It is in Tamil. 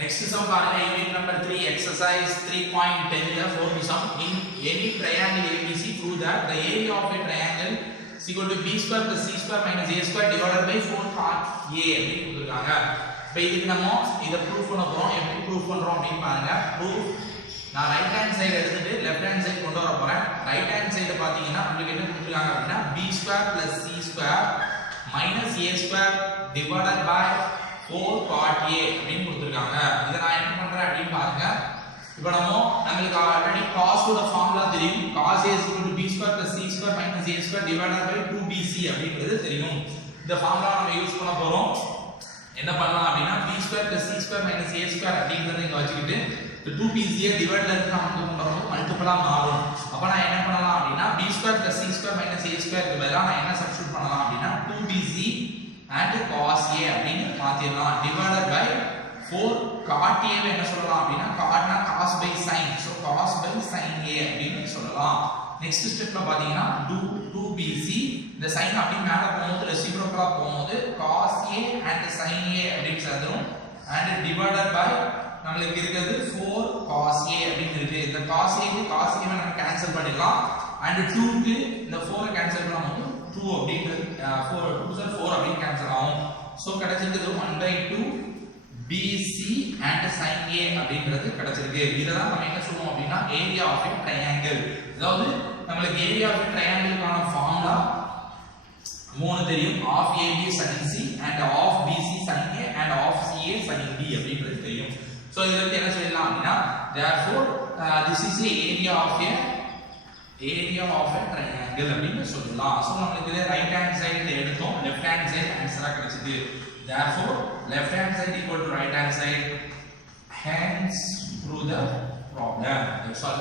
Next sum பாருங்க unit number 3 exercise 3.10 the fourth sum in any triangle ABC prove that the area of a triangle is equal to b square plus c square minus a square divided by 4 cot a அப்படி கொடுத்திருக்காங்க. இப்போ இதுக்கு நம்ம இத ப்ரூஃப் பண்ண போறோம். எப்படி ப்ரூஃப் பண்றோம் அப்படி பாருங்க. ப்ரூஃப் நான் ரைட் ஹேண்ட் சைடு எடுத்துட்டு லெஃப்ட் ஹேண்ட் சைடு கொண்டு வர போறேன். ரைட் ஹேண்ட் சைடு பாத்தீங்கன்னா உங்களுக்கு என்ன கொடுத்திருக்காங்க அப்படினா b square plus c square minus a square divided by 4 cot a அப்படின்னு கொடுத்திருக்காங்க. இத நான் என்ன பண்றேன் அப்படி பாருங்க. இப்போ நமக்கு ஆல்ரெடி cos ஓட ஃபார்முலா தெரியும். cos a = b square plus c square minus a square divided by 2bc அப்படிங்கிறது தெரியும். இந்த ஃபார்முலா நம்ம யூஸ் பண்ண போறோம். என்ன பண்ணலாம் அப்படினா b square plus c square minus a square அப்படிங்கறத இங்க வச்சிட்டு 2bc டிவைட்ல இருந்து நமக்கு வரும் மல்டிபிளா மாறும். அப்ப நான் என்ன பண்ணலாம் அப்படினா b square plus c square minus a square க்கு பதிலா நான் என்ன சப்ஸ்டிட்யூட் பண்ணலாம் அப்படினா 2bc and cos a அப்படினு மாத்திரலாம் divided by 4 cot a வை என்ன சொல்லலாம் அப்படினா cot னா cos by sin, so cos by sin a அப்படினு சொல்லலாம். நெக்ஸ்ட் ஸ்டெப்ல பாத்தீங்கன்னா 2bc இந்த sin அப்படி மேல போகும்போது ரெசிப்ரோக்கலா போகும்போது cos a and sin a அப்படினு சேர்ந்துரும் and divided by நமக்கு இருக்குது 4 cos a அப்படினு இருக்கு. இந்த cos a க்கு cos a வை நம்ம கேன்சல் பண்ணிடலாம் and 2 க்கு இந்த 4 கேன்சல் பண்ணும்போது 2 அப்படிங்கிறது 4 2 4 அப்படி கேன்சல் ஆகும். சோ கிடைச்சிருக்கு 1/2 BC and sin A அப்படிங்கிறது கிடைச்சிருக்கு. இதெல்லாம் நம்ம என்ன சொல்லுவோம் அப்படினா ஏரியா ஆஃப் a ட்ரையாங்கிள். அதாவது நமக்கு ஏரியா ஆஃப் a ட்ரையாங்கிள்கான ஃபார்முலா மூணு தெரியும். Half AB sin C and half BC sin A and half CA sin B அப்படிங்கிறது தெரியும். சோ இதுல இருந்து என்ன சொல்லலாம் அப்படினா therefore this is the area of a triangle அப்படினு சொல்லலாம். சோ நமக்கு இது ரைட் ஹேண்ட் சைடுல எடுத்தோம், லெஃப்ட் ஹேண்ட் சைடு ஆன்சரா கிடைச்சது. therefore left hand side equal to right hand side, hence prove the problem. That's all.